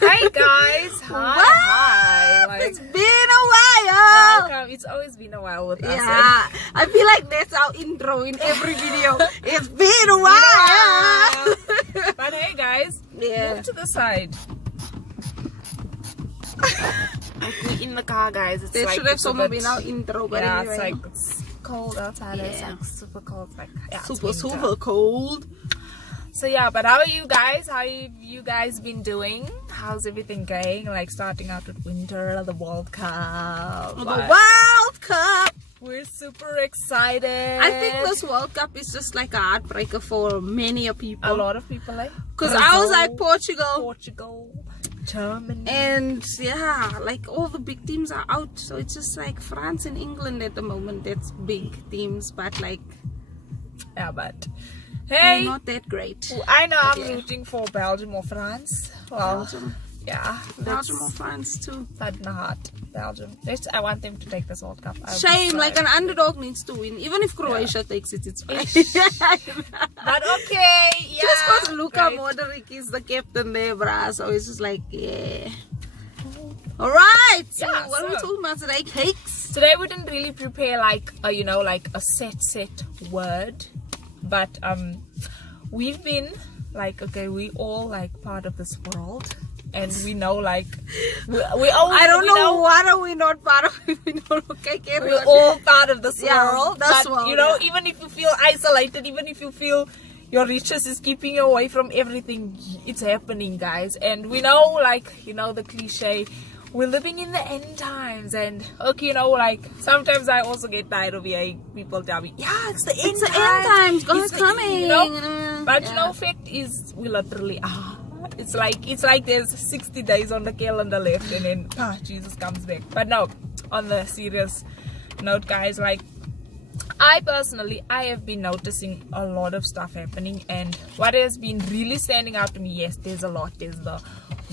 Hi guys, hi. Like, it's been a while. welcome. It's always been a while with us. Yeah, I feel like that's our intro in every video. It's been a while. But hey guys, Yeah. move to the side. Like we're in the car, guys. It's There like should have it's a someone bit- been our intro, but yeah, anyway. it's like it's cold outside. It's Yeah. like super cold. Like yeah, it's super winter. cold. So yeah, but how are you guys? How have you guys been doing? How's everything going? Like starting out with winter, the World Cup. The Like, World Cup. we're super excited. I think this World Cup is just like a heartbreaker for many of people. a lot of people like Because I was like Portugal, Germany. and yeah, like all the big teams are out. So it's just like France and England at the moment. That's big teams, but like Yeah, but they're hey, not that great. I know I'm yeah. rooting for Belgium or France. Well, Belgium, yeah, Belgium or France too. but in the heart, Belgium. I want them to take this World Cup. I would Shame, cry. like an underdog needs to win. Even if Croatia takes it, it's fine. But okay, yeah. Just because Luka great. Modric is the captain there, bruh. So it's just like, yeah. Alright, so Yeah, what are we so- talking about today? Cakes? Today we didn't really prepare like a, like a set word, but we've been like, okay, we all like part of this world, and we know like we always, I don't we know what are we not part of. We don't, okay, carry we're on. all part of this Yeah, world. this But world, you know, yeah. even if you feel isolated, even if you feel your riches is keeping you away from everything, it's happening, guys. And we know, like, the cliche, we're living in the end times. And okay, like sometimes I also get tired of hearing people tell me, yeah, it's the end It's the end times. God's It's the- coming. But Yeah. fact is, we literally are. It's like there's 60 days on the calendar left, and then Jesus comes back. But no, on the serious note, guys, like I have been noticing a lot of stuff happening, and what has been really standing out to me, yes, there's a lot. There's the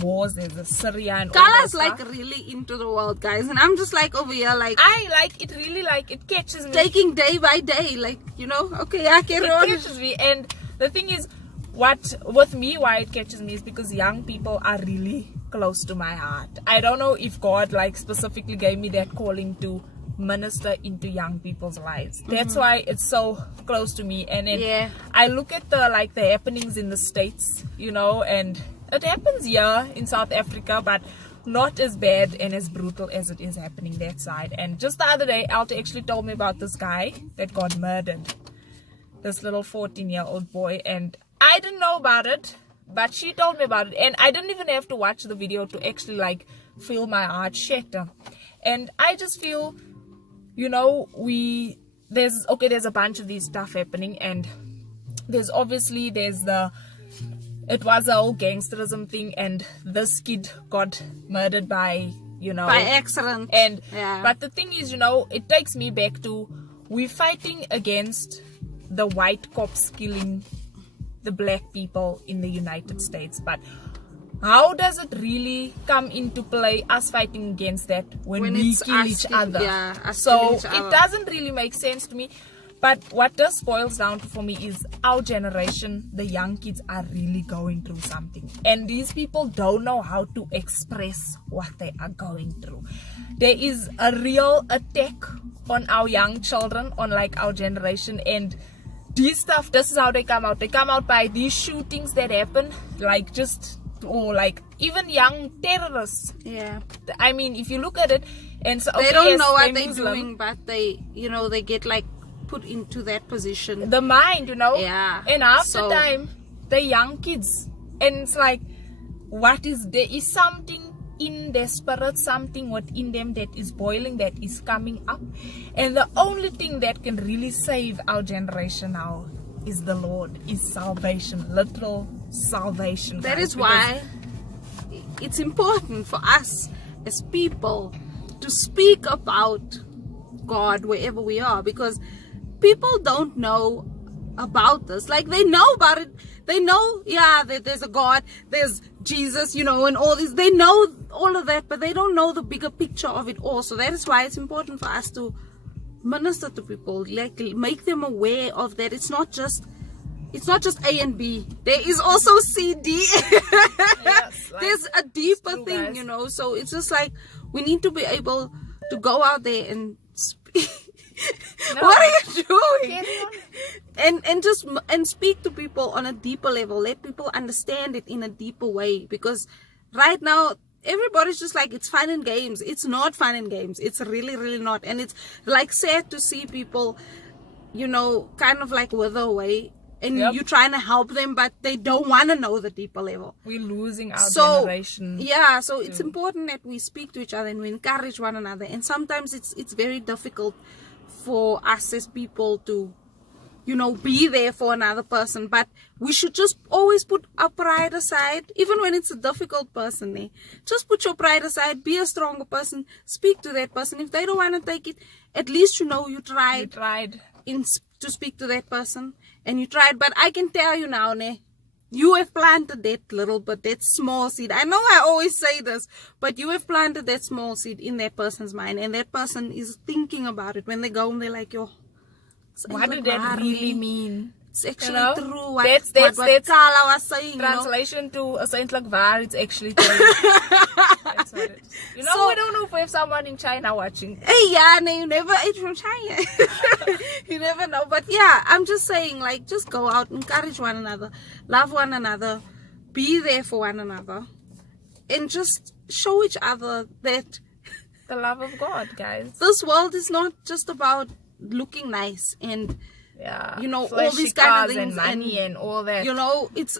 wars, there's the Syria and all that Kala's stuff. like really into the world, guys, and I'm just like over here, like I like it really, like it catches me. taking day by day, like okay, I carry It on. catches me, and the thing is, why it catches me is because young people are really close to my heart. I don't know if God like specifically gave me that calling to minister into young people's lives. That's why it's so close to me. And then Yeah. I look at the happenings in the States, and it happens here in South Africa, but not as bad and as brutal as it is happening that side. And just the other day, Alta actually told me about this guy that got murdered, this little 14-year-old boy, and I didn't know about it, but she told me about it, and I didn't even have to watch the video to actually like feel my heart shatter. And I just feel, there's a bunch of these stuff happening, and it was a whole gangsterism thing, and this kid got murdered by By accident. and yeah. but the thing is, it takes me back to, we're fighting against the white cops killing the black people in the United States, but how does it really come into play, us fighting against that when we it's kill us each kill- other? yeah, us So killing each it other. doesn't really make sense to me. But what this boils down to for me is our generation, the young kids are really going through something. And these people don't know how to express what they are going through. There is a real attack on our young children, on like our generation. And this is how they come out. They come out by these shootings that happen, like or like even young terrorists. Yeah. I mean, if you look at it, and so They okay, don't yes, know what they're they're Muslim. doing, but they get like put into that position. The mind, Yeah. and half So- the time the young kids, and it's like, there is something in their spirit, something within them that is boiling, that is coming up, and the only thing that can really save our generation now is the Lord, is salvation, literal salvation. That guys, is why it's important for us as people to speak about God wherever we are, because people don't know about this. Like, they know about it. They know, that there's a God, there's Jesus, and all this. They know all of that, but they don't know the bigger picture of it all. So that is why it's important for us to minister to people, like make them aware of that. It's not just A and B. There is also C, D. Yes, like, there's a deeper true, thing, guys. you know. So it's just like we need to be able to go out there and speak. No. What are you doing? Carry on. And speak to people on a deeper level. Let people understand it in a deeper way, because right now everybody's just like, it's fun and games. It's not fun and games. It's really, really not. And it's like sad to see people, you know, kind of like wither away, and Yep. you're trying to help them, but they don't want to know the deeper level. We're losing our So generation. yeah, so it's important that we speak to each other and we encourage one another. And sometimes it's very difficult for us as people to, you know, be there for another person, but we should just always put our pride aside, even when it's a difficult person. Just put your pride aside, be a stronger person, speak to that person. If they don't want to take it, at least you know you You tried tried. to speak to that person, and you tried. But I can tell you now, you have planted that little bit, that small seed. I know I always say this, but you have planted that small seed in that person's mind, and that person is thinking about it. When they go home, they're like, yo, What did that really mean? It's actually You know? true what That's Kala was saying. Translation to a saint like waar, it's actually true. That's what it is. You know, So- we don't know if we have someone in China watching. Hey, yeah, no, you never ate from China. You never know. But yeah, I'm just saying, like, just go out, encourage one another, love one another, be there for one another, and just show each other that The love of God, guys. this world is not just about looking nice and, Yeah. you know, all Flashy these kind of cars things and money and all that. you know, it's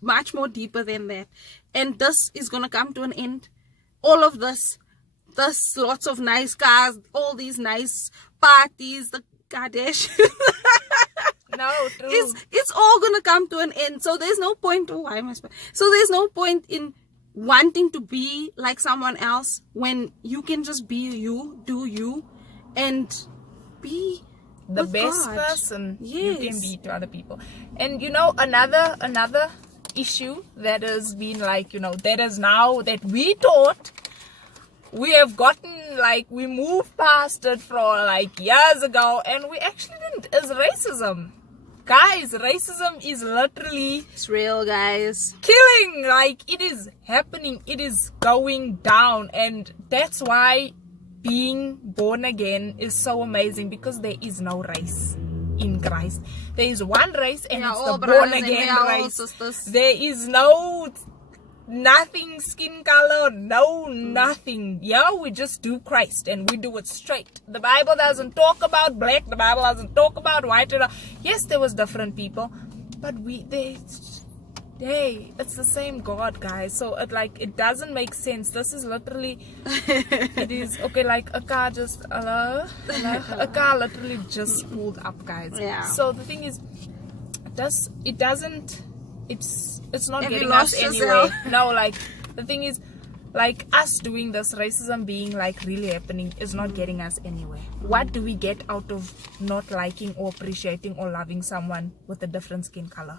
much more deeper than that. And this is gonna come to an end. All of this lots of nice cars, all these nice parties, the Kardashians. No, true. It's all gonna come to an end. So there's no point. Oh, why am I? So there's no point in wanting to be like someone else when you can just be you, do you, and be The with best God. person you can Yes. be to other people. And you know, another issue that has been like, you know, that is now that we thought we have gotten, like, we moved past it for like years ago, and we actually didn't, is racism. Guys, racism is literally It's real, guys. killing. Like, it is happening, it is going down, and that's why being born again is so amazing, because there is no race in Christ. There is one race, and We are it's all the born brothers and again we are all race. sisters. There is no nothing skin color, no nothing. Yeah, we just do Christ and we do it straight. The Bible doesn't talk about black, the Bible doesn't talk about white. Yes, there was different people, but it's the same God, guys. So it doesn't make sense. This is literally it is okay, like a car just a car literally just pulled up, guys. Yeah. So the thing is, it's not Have you getting us lost anywhere. yourself? No, like the thing is, like us doing this, racism being like really happening, is not getting us anywhere. What do we get out of not liking or appreciating or loving someone with a different skin color?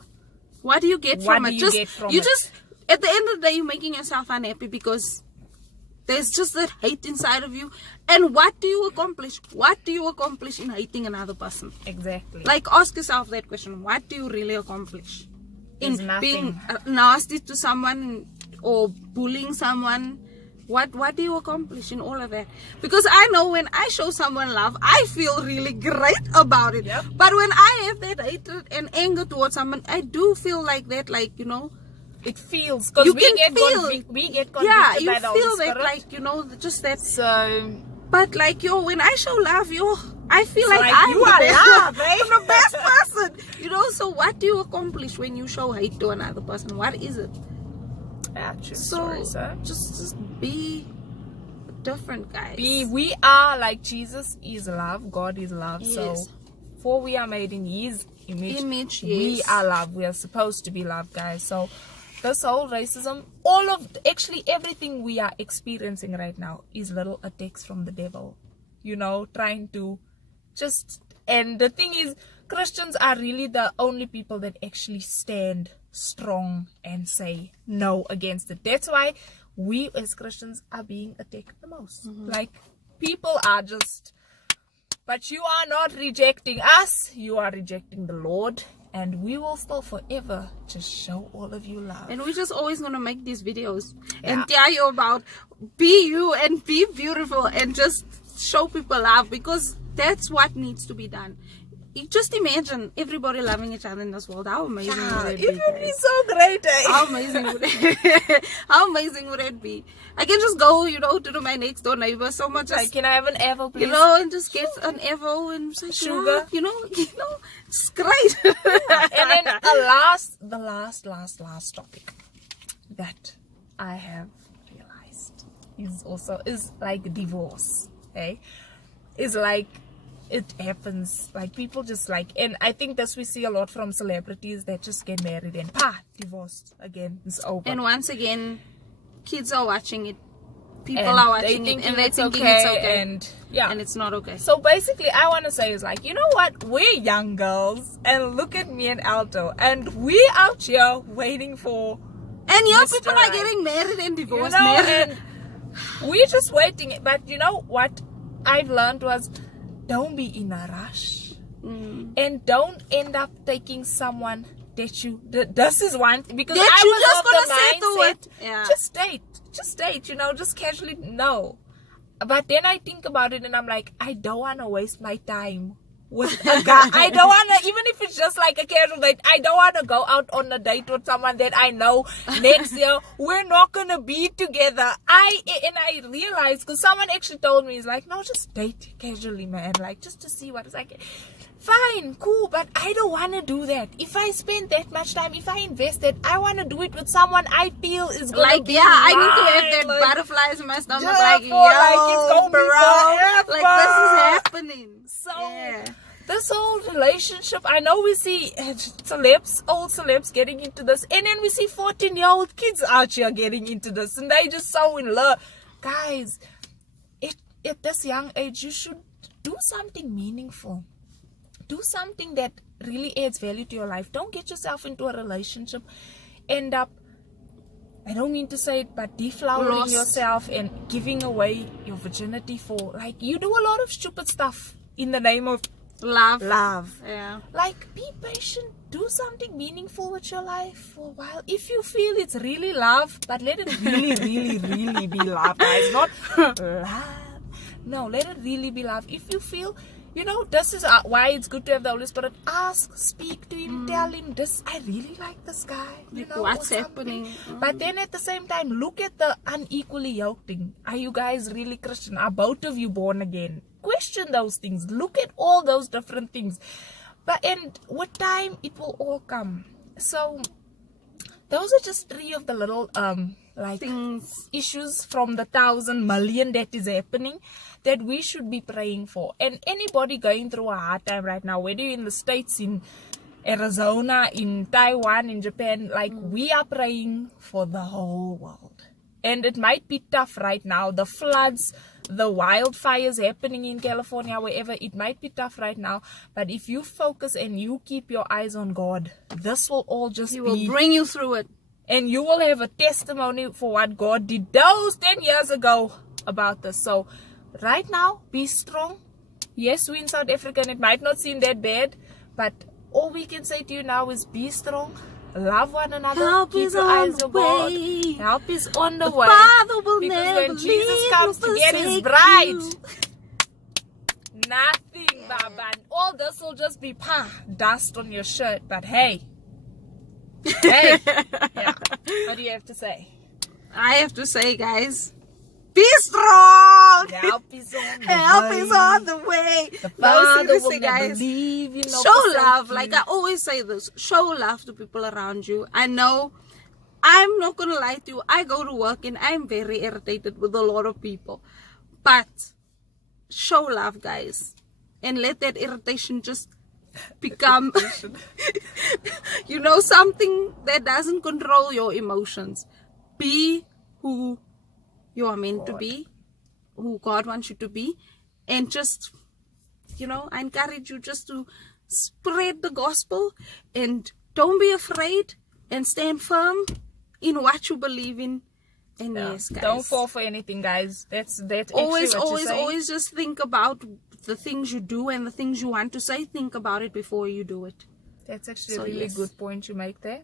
What do you get What from do it? you get from you it? just at the end of the day, you're making yourself unhappy because there's just that hate inside of you. And what do you accomplish? What do you accomplish in hating another person? Exactly. Like, ask yourself that question. What do you really accomplish in There's being nothing. nasty to someone or bullying someone? What do you accomplish in all of that? Because I know when I show someone love, I feel really great about it. Yep. But when I have that hatred and anger towards someone, I do feel like that, like, you know, it feels, because you we can get feel, we get convicted yeah, you by the feel Holy that, Spirit. like, you know, just that. So But like, when I show love, I feel It's like like I'm you the are best, love, eh? I'm the best person, you know. So what do you accomplish when you show hate to another person? What is it? yeah, true So story, sir. just be different, guys. We are like Jesus is love, God is love. Yes. So for we are made in His image, we yes. are love. We are supposed to be love, guys. So this whole racism, actually everything we are experiencing right now is little attacks from the devil, you know, trying to and the thing is, Christians are really the only people that actually stand strong and say no against it. That's why we as Christians are being attacked the most. Like, people are just, but you are not rejecting us, you are rejecting the Lord, and we will still forever just show all of you love. And we're just always going to make these videos and tell you about be you and be beautiful and just show people love, because that's what needs to be done. You just imagine everybody loving each other in this world. How amazing would it be? It would be so great, eh? How amazing would it How amazing would it be? I can just go, to my next door neighbor. So much Like, can I have an apple, please? and just get an apple and say, Sugar. it's great. And then the last topic that I have realized is like divorce. Okay, is like, it happens, like, people just like, and I think this we see a lot from celebrities that just get married and divorced again, it's over. And once again, kids are watching it, people are watching it, and they're thinking it's okay, and it's not okay. So basically, I want to say is like, you know what, we're young girls, and look at me and Alto, and we out here waiting for, and young Mr. people are Right. getting married and divorced, and we're just waiting. But you know what I've learned was, don't be in a rush, and don't end up taking someone that you. This is one thing, because that I you was just of gonna the settle mindset, with. Yeah. just date, just casually. No, but then I think about it, and I'm like, I don't want to waste my time with a guy. I don't want to, even if it's just like a casual date, I don't want to go out on a date with someone that I know next year we're not gonna be together. I realized, because someone actually told me, it's like, no, just date casually, man, like, just to see what it's like. Fine, cool, but I don't want to do that. If I spend that much time, if I invest it, I want to do it with someone I feel is gonna like, be I need to mine. have that Like, butterflies in my stomach, just like, for, like, it's gonna be bro, forever. like, this is happening. So yeah. this whole relationship, I know we see old celebs getting into this, and then we see 14-year-old kids out here getting into this, and they just so in love. Guys, at this young age, you should do something meaningful. Do something that really adds value to your life. Don't get yourself into a relationship, end up, I don't mean to say it, but deflowering yourself and giving away your virginity for, like, you do a lot of stupid stuff in the name of love. Yeah. Like, be patient, do something meaningful with your life for a while. If you feel it's really love, but let it really, really, really be love, guys. Not love. No, let it really be love. If you feel, this is why it's good to have the Holy Spirit. Ask, speak to him, tell him, I really like this guy. What's happening? But then at the same time, look at the unequally yoked thing. Are you guys really Christian? Are both of you born again? Question those things. Look at all those different things. And with time, it will all come. So those are just 3 of the little things, issues from the 1,000 million that is happening that we should be praying for. And anybody going through a hard time right now, whether you're in the States, in Arizona, in Taiwan, in Japan, like, we are praying for the whole world. And it might be tough right now, the floods, the wildfires happening in California, wherever, it might be tough right now, but if you focus and you keep your eyes on God, this will all just He will bring you through it. And you will have a testimony for what God did those 10 years ago about this. So right now, be strong. Yes, we're in South Africa and it might not seem that bad, but all we can say to you now is be strong. Love one another. Help Keep is your on eyes the on God. way. Help is on the way. Father will Because never when Jesus leave comes nor to get his forsake bride, you. nothing, Baba. All this will just be dust on your shirt. But hey, yeah. What do you have to say? I have to say, guys, be strong. Help is on the Help way. is on the way. The No, Father seriously, will never guys. leave you, nor Show forsake love. you. Like I always say this. Show love to people around you. I know, I'm not going to lie to you. I go to work and I'm very irritated with a lot of people. But show love, guys. And let that irritation just become, something that doesn't control your emotions. Be who you are meant to be, who God wants you to be, and just, I encourage you just to spread the gospel and don't be afraid and stand firm in what you believe in. And Yeah. yes, guys, Don't fall for anything, guys. That's always, actually what you're saying. always just think about the things you do and the things you want to say. Think about it before you do it. That's actually So, a really yes. good point you make there.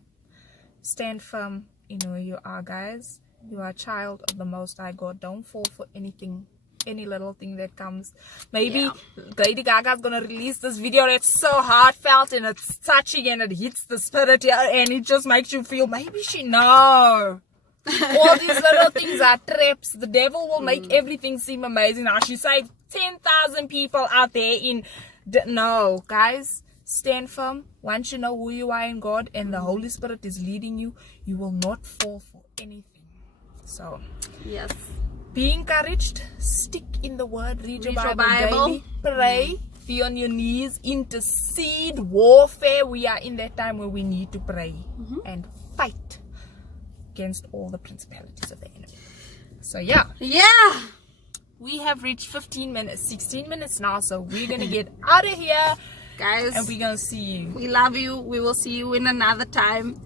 Stand firm in who you are, guys. You are a child of the Most High God. Don't fall for anything, any little thing that comes. Maybe Lady Gaga's gonna release this video that's so heartfelt and it's touching and it hits the spirit here and it just makes you feel maybe she no. All these little things are traps. The devil will make everything seem amazing. Now she saved 10,000 people out there in no, guys. Stand firm. Once you know who you are in God and the Holy Spirit is leading you, you will not fall for anything. So Yes. be encouraged. Stick in the word. Read your Read your Bible Bible. daily. Pray. Be on your knees. Intercede. Warfare. We are in that time where we need to pray and fight against all the principalities of the enemy. So yeah, we have reached 15 minutes, 16 minutes now. So we're gonna get out of here, Guys, and we're gonna see you. we love you. We will see you in another time.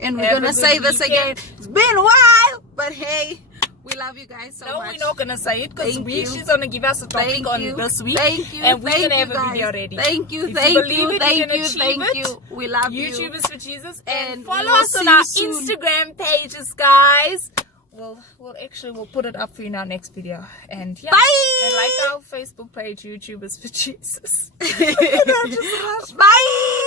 And we're Have a gonna good say this again. weekend. It's been a while, but hey, we love you guys so No, much. we're not gonna say it because Thank you. she's gonna give us a topic Thank on you. this week. Thank you. And we're Thank gonna you, have a guys. video ready. Thank you. If Thank believe you. it, Thank you can you. achieve Thank it. you. We love you. YouTubers for Jesus, and And follow we will us on see our you soon. Instagram pages, guys. We'll put it up for you in our next video. And yeah, Bye. and like our Facebook page, YouTubers for Jesus. Bye.